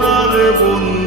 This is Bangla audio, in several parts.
না রে বন্ধু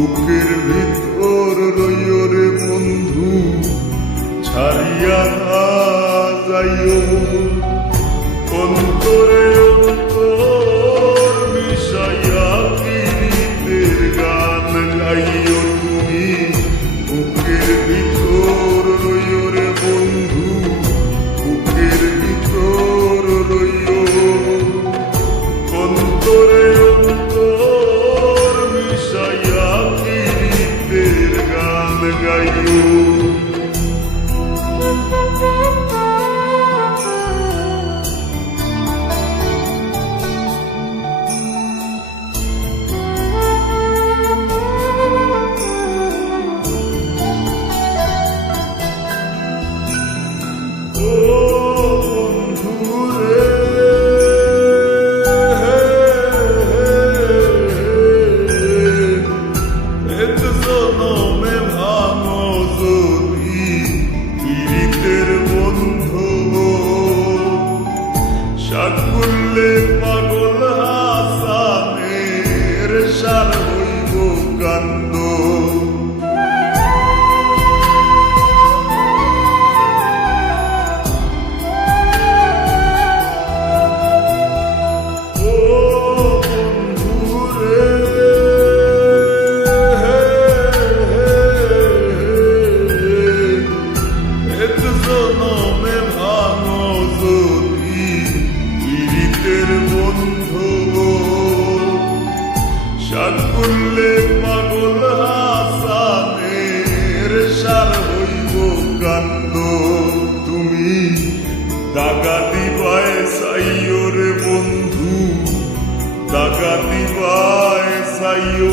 বুকের ভিতর রইয় রে বন্ধু ছাড়িয়া যাইও। অন্তরে you